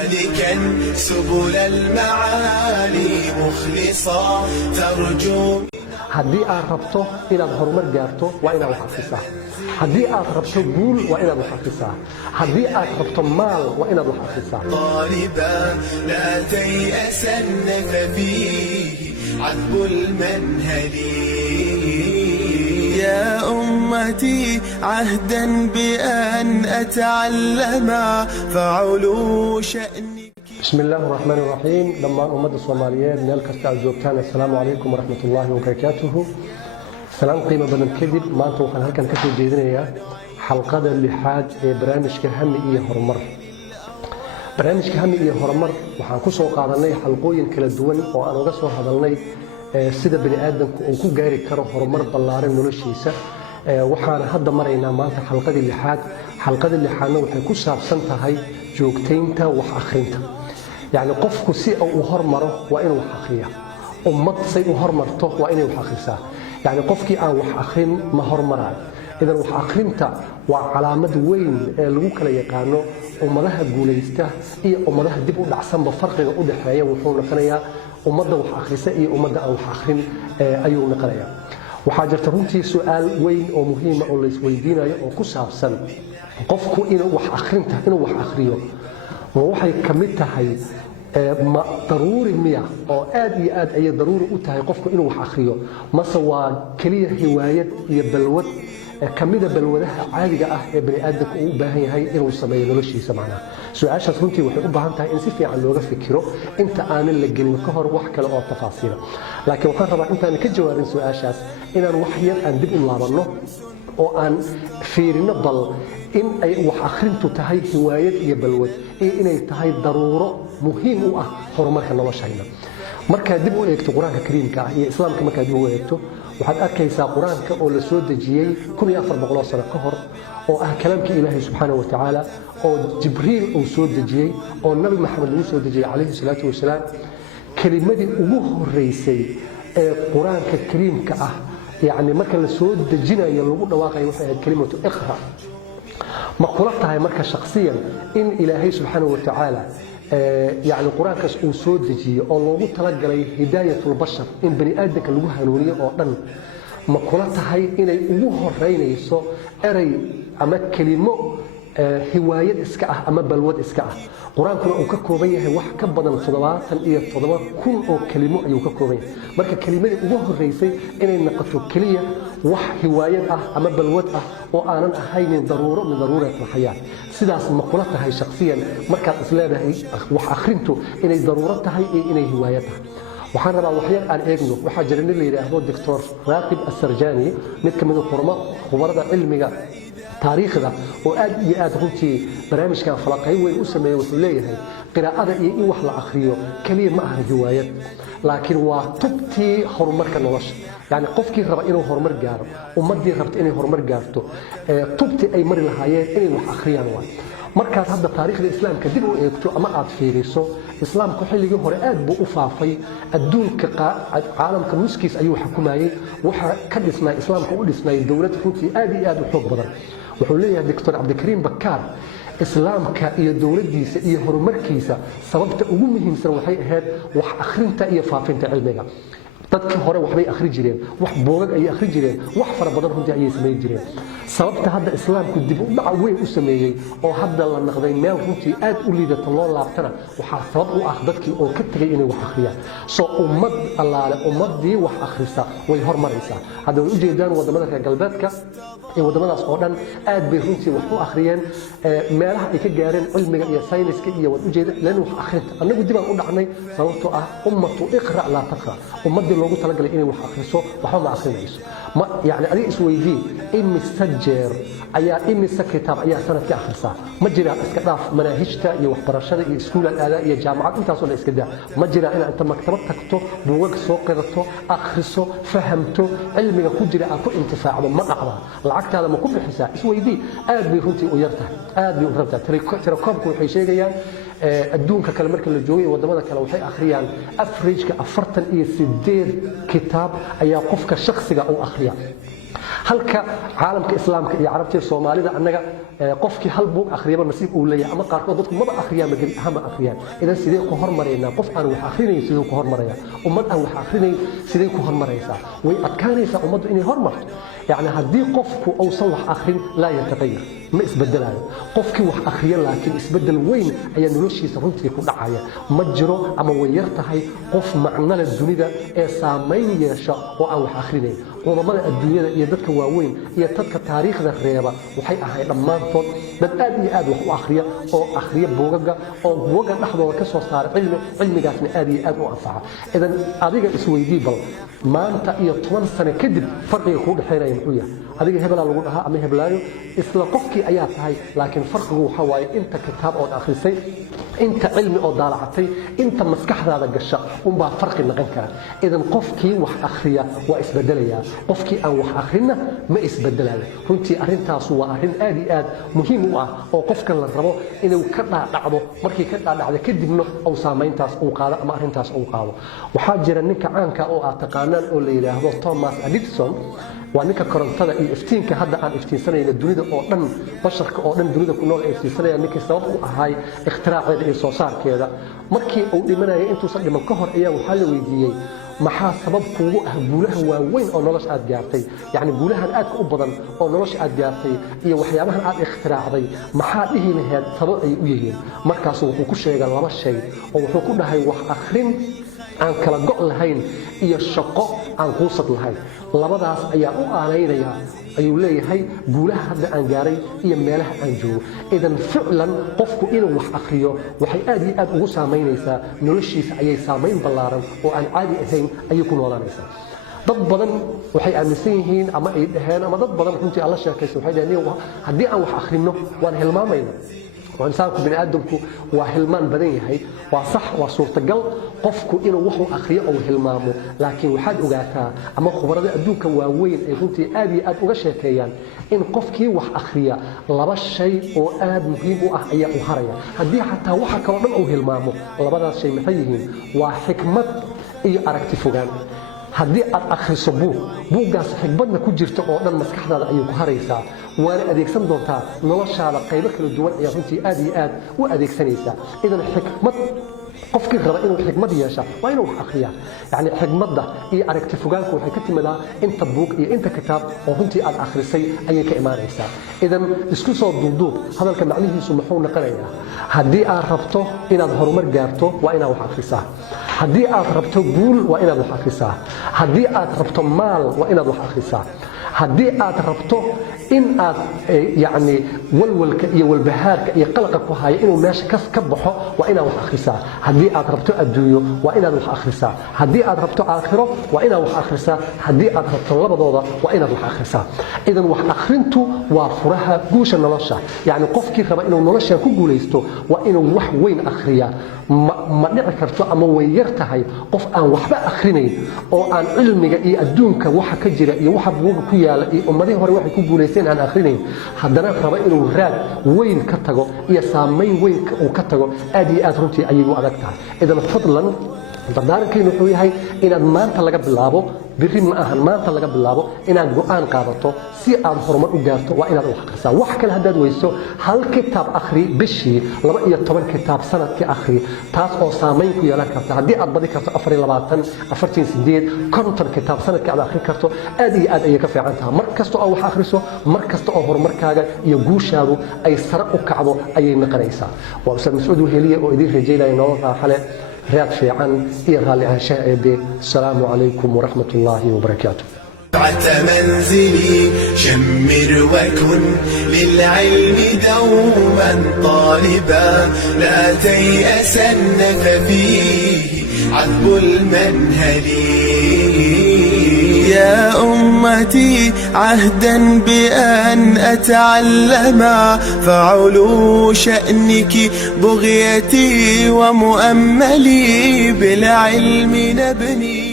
سالكا سبل المعالي مخلصا ترجو. haddii aad rabto inaad horumar gaarto waa inaad wax akhrisaa haddii aad rabto guul waa inaad wax akhrisaa haddii aad rabto maal waa inaad wax akhrisaa طالبا لا تيأسن ففيه عذب المنهل. يا أمتي عهدا بأن أتعلم فعلو شأنك. بسم الله الرحمن الرحيم. لما أمد الصوماليين ميل كستا جوجتان السلام عليكم ورحمة الله وبركاته. سلام قيمة بدن كذب ما أنتم وحن هلكن كسو جيدنا حلقة اللحاد برامج كهم إيه هرمر. برامج كهم إيه هرمر وحن كسو قادناي حلقوين كلا دوان وأنا وقصو هذلناي سيدا بني آدم وكو جاري كرو هرمر بلارين نولشيسا waxaan hadda maraynaa maanta xalqadii lixaad xalqadii lixaadna waxay ku saabsan tahay joogtaynta wax akhrinta yani qofku si uu hormaro waa inuu wax akhriya ummad say u hormarto waa inay wax akhrisaa yani qofkii aan wax akhrin ma hormaraan idan wax akhrinta waa calaamad weyn ee lagu kala yaqaano ummadaha guulaysta iyo ummadaha dib u dhacsanba farqiga u dhaxeeya wuxuu noqonayaa ummadda wax akhrisa iyo ummadda aan wax akhrin ayuu noqonayaa waxaa jirta runtii su'aal weyn oo muhiim ah oo la isweydiinayo oo ku saabsan qofku inuu wax akhriyo waxay ka mid tahay ma daruuri miya oo aad iyo aad ay daruuri u tahay qofku inuu wax akhriyo mase waa kaliya hiwaayad iyo balwad kamida balwadaha caadiga ah ee bani aadamku uu u baahan yahay inuu sameeyo noloshiisa macnaha su'aashaas runtii waxay u baahan tahay in si fiican looga fikiro inta aanan la gelin ka hor wax kale oo tafaasiil laakiin waxaan rabaa intaan ka jawaabin su'aashaas inaan wax yar aan dib u laabanno oo aan fiirino bal in ay wax akhrintu tahay hiwaayad iyo balwad iyo inay tahay daruuro muhiim u ah horumarka noloshayna marka dib u eegto quraanka kariimka ah iyo islaamka marka dib u eegto waxaad arkaysaa quraanka oo la soo dejiyay 1400 sano ka hor oo ah kalaamka Ilaahay subhanahu wa ta'ala oo Jibriil uu soo dejiyay oo Nabi Maxamed uu soo dejiyay alayhi salatu wa salaam kalimadii ugu horeysay ee quraanka kariimka ah يعني marka la soo dejinayo lagu dhawaaqay waxay ahayd kalimatu iqra ma kula tahay marka shakhsiyan in Ilaahay subhanahu wa ta'ala يعني quraankaas uu soo dejiyo oo loogu talagalay hidayatul bashar in bani aadamka lagu hanuuniyo oo dhan ma kula tahay inay ugu horeynayso eray ama kalimo hiwaayad iska ah ama balwad iska ah quraankuna uu ka kooban yahay wax ka badan 77,000 oo kalimo ayuu ka kooban yahay marka kalimadii ugu horeysay inay noqoto kaliya wax hiwaayad ah ama balwad ah oo aanan ahayn daruuro min daruuratul xayaat sidaas ma kula tahay shakhsiyan marka isleedahay wax akhrintu inay daruuro tahay iyo inay hiwaayad tahay waxaan rabaa wax yar aan eegno waxa jira nin la yiraahdo Dr. Raqib As-Sarjani mid kamid ah khubarada cilmiga taariikhda oo aad iyo aad runtii barnaamijkan falaqay weyn u sameeyay wuxuu leeyahay qiraa'ada iyo in wax la akhriyo kaliya ma aha riwaayad laakiin waa tubtii horumarka nolosha yani qofkii raba inuu horumar gaaro ummadii rabta inay horumar gaarto tubtii ay mari lahaayeen inay wax akhriyaan waa markaad hadda taariikhda islaamka dib u eegto ama aad fiiriso islaamku xilligii hore aad buu u faafay adduunka caalamka nuskiis ayuu xukumayay waxa ka dhisnaa islaamku u dhisnay dawlad runtii aad iyo aad u xoog badan wuxuu leeyahay Dr. Abdulkarim Bakar islaamka iyo dawladdiisa iyo horumarkiisa sababta ugu muhiimsan waxay ahayd wax akhrinta iyo faafinta cilmiga dadka hore waxbay akhri jireen wax boogag ay akhri jireen wax fara badan runtii ay sameeyay jireen sababta hadda islaamku dib u dhac weyn u sameeyay oo hadda la naqday meel runtii aad u liidato loo laabtana waxa sabab u ah dadkii oo ka tagay inay wax akhriyaan soo ummad allaale ummadii wax akhrisa way hormaraysaa hadda way u jeedaan wadamada reer galbeedka ee wadamadaas oo dhan aad bay runtii wax u akhriyeen meelaha ay ka gaareen cilmiga iyo sayniska iyo wad u jeedaan lan wax akhrinta anagu dib aan u dhacnay sababtoo ah ummatu iqra la taqra ummadii loogu talagalay inay wax akhriso waxba ma akhrinayso ma yani adiga isweydii imisajeer ayaa imisa kitaab ayaa sanadkii akhrisa ma jira iska dhaaf manaahijta iyo waxbarashada iyo iskuulada aada iyo jaamacad intaas oo la iska daa ma jira in aad maktabad tagto buugag soo qirato akhriso fahamto cilmiga ku jira aad ku intifaacdo ma dhacda lacagtaada ma ku bixisaa isweydii aad bay runtii u yartahay aad bay u rabtaa tirakoobku waxay sheegayaan adduunka kale marka la joogay wadamada kale waxay akhriyaan average-ka 48 kitaab ayaa qofka shakhsiga uu akhriya halka caalamka islaamka iyo carabta Soomaalida annaga qofkii hal buug akhriyaba nasiib uu leeyahay ama qaarkood dadku ma akhriyaan magari ahama akhriyaan idan sidee ku hormareenaa qof aan wax akhrinayn sidoo ku hormaraya ummad aan wax akhrinayn sidee ku hormaraysa way adkaanaysaa ummaddu inay hormarto يعني هدي قفك أو صلح آخر لا يتغير ما إسبدل هذا قفك وح آخر لكن إسبدل وين أي نلوشي سرنتي يكون عاية مجرى أما ويرتهي قف معنا للدنيا سامين يشاء أو آخرين وضمان الدنيا يدك وين يتدك تاريخ ذا الرياضة وحي أهي لما نفض بدأني آدو آخرية أو آخرية بوجا أو بوجا لحظة وكسر صار علم جاتني آدي آدو أنفعه إذا أريد إسوي بل ما أنت يطول سنة كذب فرق يكون حين يمحويا هذه هبلا لقولها أم هبلايو إسلا قفك آيات هاي لكن فرقه حواي أنت كتاب أو آخر شيء أنت علم أو ضالعتي أنت مسكح هذا الجشاء وما فرق النغنك إذا قفك وح آخرية وإسبدليا قفك أو وح آخرنا ما إسبدلها هنتي أرنتا سوا أرن آدي آد مهم أو قفك للربو إنه كذا دعوه مركي كذا دعوه كدبنا أو سامين تاس أو قاضي أما أرن تاس أو قاضي وحاجر إنك عنك أو أتقانن أو اللي هذا توماس أديسون وأنك كرنتها إفتين كهذا عن إفتين سنة إلى الدنيا أو أن بشر أو أن الدنيا كنا إفتين سنة أنك سبب هاي اختراع الإنسان كذا مركي أو لمن أنتوا صار لما كهر إياه وحل ويجي محا سبب قوة بولها وين أو نلاش أدجارتي يعني بولها الآن أبدا أو نلاش أدجارتي هي وحيامها الآن اختراع ذي محا له نهاد سبب أيه مركز وكل شيء قال لما الشيء أو كلها هاي وح آخرين عن كلا جعل هين هي الشقاء عن قصة الهين labadaas ayaa u aaleynaya ayuu leeyahay guulaha hadda aan gaaray iyo meelaha aan joogo idan ficlan qofku inuu wax akhriyo waxay aad iyo aad ugu saameynaysaa noloshiisa ayay saameyn ballaaran oo aan caadi ahayn ayay ku noolaanaysaa dad badan waxay aaminsan yihiin ama ay dhaheen ama dad badan runtii alla sheekaysa waxay dhaheen haddii aan wax akhrino waan hilmaamayna وإنسانك بني آدمك وهلمان بدني هاي وصح وصورة قل قفك إنه وحو أخرية أو هلمامه لكن وحد أجاتا أما خبرة أدوك ووين كنت أبي أجاشة كيان إن قفك وح أخرية لبش شيء أو آد مهم وأحياء وهرية هدي حتى وحك ومن أو هلمامه لبدا شيء مثيهم وحكمة إيه أركت فوقان haddii aad akhriso buuggaas xigmadna ku jirta oo dhan maskaxdaada ayay ku haraysaa waana adeegsan doontaa noloshaada qaybo kala duwan ayaa runtii aad iyo aad u adeegsanaysaa idan xikmad qofkii raba inuu xikmad yeesho waa inuu wax akhriyaa yani xikmadda iyo aragti fogaanku waxay ka timadaa inta buug iyo inta kitaab oo runtii aad akhrisay ayay ka imaanaysaa idan isku soo duuduub hadalka macnihiisu muxuu noqonayaa haddii aad rabto inaad horumar gaarto waa inaad wax akhrisaa haddii aad rabto guul waa inaad wax akhrisaa haddii aad rabto maal waa inaad wax akhrisaa haddii aad rabto in aad yani walwalka iyo walbahaarka iyo qalqa ku haya inuu meesha ka baxo waa inaad wax akhrisaa haddii aad rabto adduunyo waa inaad wax akhrisaa haddii aad rabto aakhiro waa inaad wax akhrisaa haddii aad rabto labadooda waa inaad wax akhrisaa idan wax akhrintu waa furaha guusha nolosha yani qofkii raba inuu nolosha ku guulaysto waa inuu wax weyn akhriyaa ma dhici karto ama way yar tahay qof aan waxba akhrinayn oo aan cilmiga iyo adduunka waxa ka jira iyo waxa buuga ku yaala iyo ummadii hore waxay ku guulaysteen aan akhrinayn haddana raba inuu raad weyn ka tago iyo saameyn weyn uu ka tago aad iyo aad runtii ayay u adag tahay idan fadlan dardaarankaynu wuxuu yahay inaad maanta laga bilaabo biri ma ahan maanta laga bilaabo inaad go'aan qaadato si aad horumar u gaarto waa inaad wax akhrisaa wax kale haddaad weyso hal kitaab akhri bishii 12 kitaab sanadkii akhri taas oo saameyn ku yeelan karta haddii aad badi karto 24 48 konton kitaab sanadkii aad akhri karto aad iyo aad ayay ka fiican tahay mar kasta oo wax akhriso mar kasta oo horumarkaaga iyo guushaadu ay sare u kacdo ayay noqonaysaa waa Ustaad Mas'uud Weheliye oo idin rajaynaya nolol raaxo leh رياض في عن إيرالي عشائبي السلام عليكم ورحمة الله وبركاته منزلي شمر وكن للعلم دوما طالبا لا تيأسن ففيه عذب المنهل يا أمتي عهدا بأن أتعلم فعلو شأنك بغيتي ومؤملي بالعلم نبني